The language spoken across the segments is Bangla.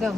Go.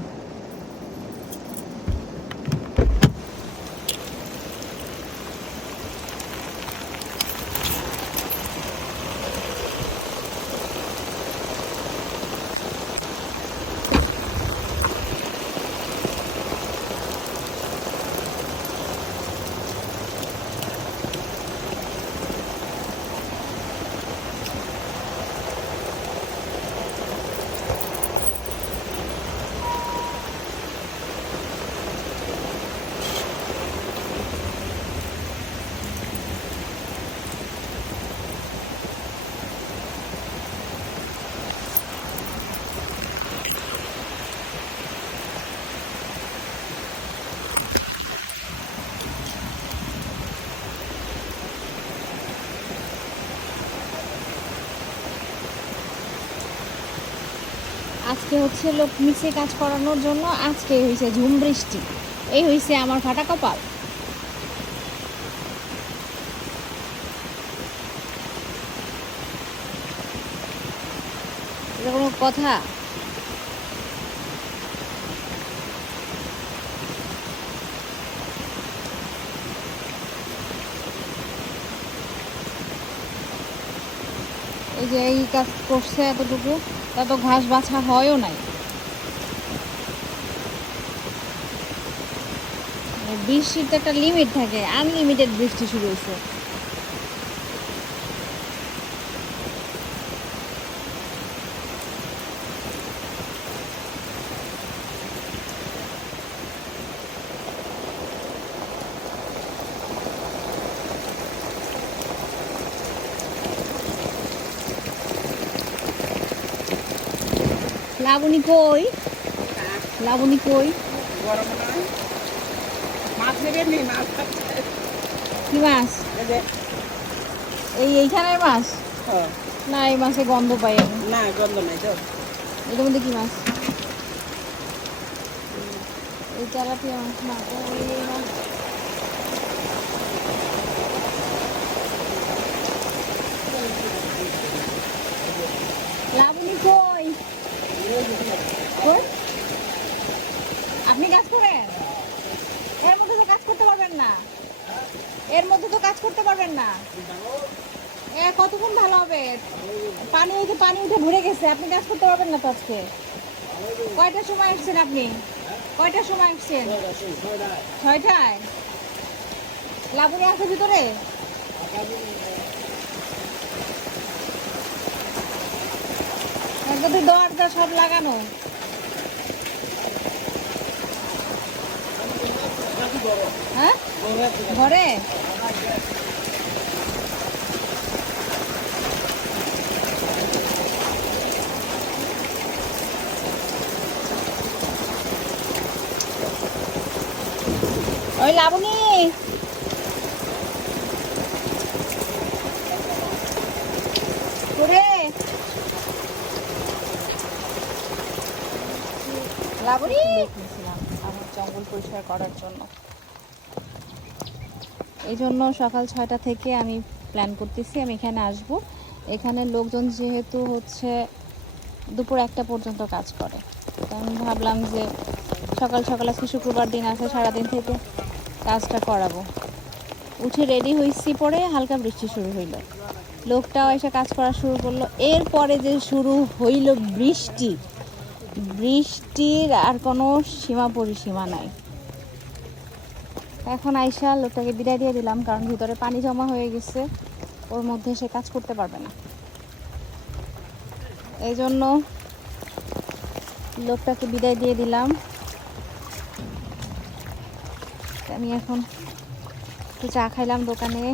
আজকে হচ্ছে লোক মিশে কাজ করানোর জন্য আজকে হয়েছে ঝুম বৃষ্টি। এই হয়েছে আমার ফাটা কপাল। এটা কোনো কথা। এই যে এই কাজ করছে এতটুকু, তা তো ঘাস বাছা হয়ও নাই। বৃষ্টির তো একটা লিমিট থাকে আনলিমিটেড বৃষ্টি শুরু হয়েছে। লাবণী কই? লাবণী কই? কি মাছ? এই এইখানের মাছ? না এই মাছে গন্ধ পাই আমি। না গন্ধ নাই তো। এটার মধ্যে কি মাছ? এই তেলাপিয়া মাছ। না এই মাছ লাবণী কই কই? আপনি কাজ করেন? এর মধ্যে তো কাজ করতে পারবেন না। এর মধ্যে তো কাজ করতে পারবেন না। এ, কতক্ষণ ভালো হবে? পানি যে পানি উঠে ভরে গেছে, আপনি কাজ করতে পারবেন না তো আজকে? কয়টার সময় আসছেন আপনি? কয়টার সময় আসছেন? ছয়টায়? লাবণী আছে ভিতরে? দরজা সব লাগানো। হ্যাঁ? ঘরে? ওই লাবণী। করে লাবণী। আমার জঙ্গল পরিষ্কার করার জন্য। এই জন্য সকাল ছয়টা থেকে আমি প্ল্যান করতেছি, আমি এখানে আসব। এখানে লোকজন যেহেতু হচ্ছে দুপুর একটা পর্যন্ত কাজ করে। আমি ভাবলাম যে সকাল সকাল আজকে শুক্রবার দিন আছে, সারাদিন থেকে কাজটা করাবো। উঠে রেডি হয়েছি পরে হালকা বৃষ্টি শুরু হইল। লোকটাও এসে কাজ করা শুরু করল। এরপরে যে শুরু হইল বৃষ্টি, বৃষ্টির আর কোনো সীমা পরিসীমা নাই। এখন আইসা লোকটাকে বিদায় দিয়ে দিলাম, কারণ ভিতরে পানি জমা হয়ে গেছে। ওর মধ্যে সে কাজ করতে পারবে না। এই জন্য লোকটাকে বিদায় দিয়ে দিলাম। আমি এখন একটু চা খাইলাম দোকানে।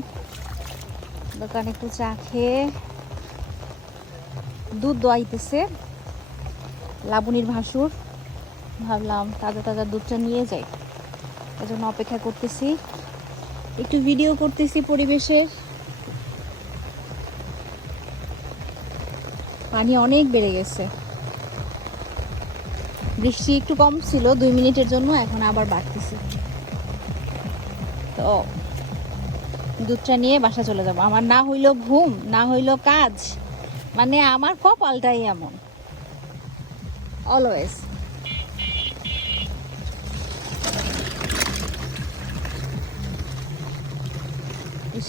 দোকানে একটু চা খেয়ে দুধ দোয়াইতেছে লাবণীর ভাসুর। ভাবলাম তাজা তাজা দুধটা নিয়ে যাই। এজন্য অপেক্ষা করতেছি। একটু ভিডিও করতেছি পরিবেশের। পানি অনেক বেড়ে গেছে। বৃষ্টি একটু কম ছিল, দুই মিনিটের জন্য, এখন আবার বাড়তেছে। তো, দুধটা নিয়ে বাসা চলে যাব। আমার না হইল ঘুম, না হইল কাজ। মানে আমার কপালটাই এমন। অলওয়েজ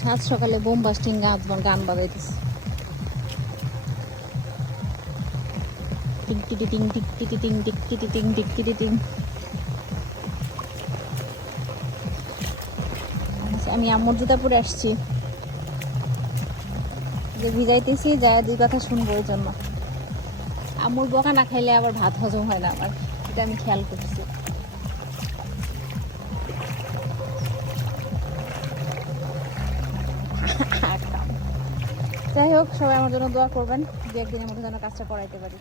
সাত সকালে বোম বাস্টিং গান বাজাইতেছে। টিং টিটি টিং টিক টিং টিক টিং টিক টিং। আচ্ছা, আমি পরে আসছি। যে ভিজাইতেছি যায় দুই কথা শুনব ওই জন্য। আম্মুর বকা না খাইলে আবার ভাত হজম হয় না আমার এটা আমি খেয়াল করছি যাই হোক সবাই আমার জন্য দোয়া করবেন দু একদিনের মধ্যে যেন কাজটা করাইতে পারি।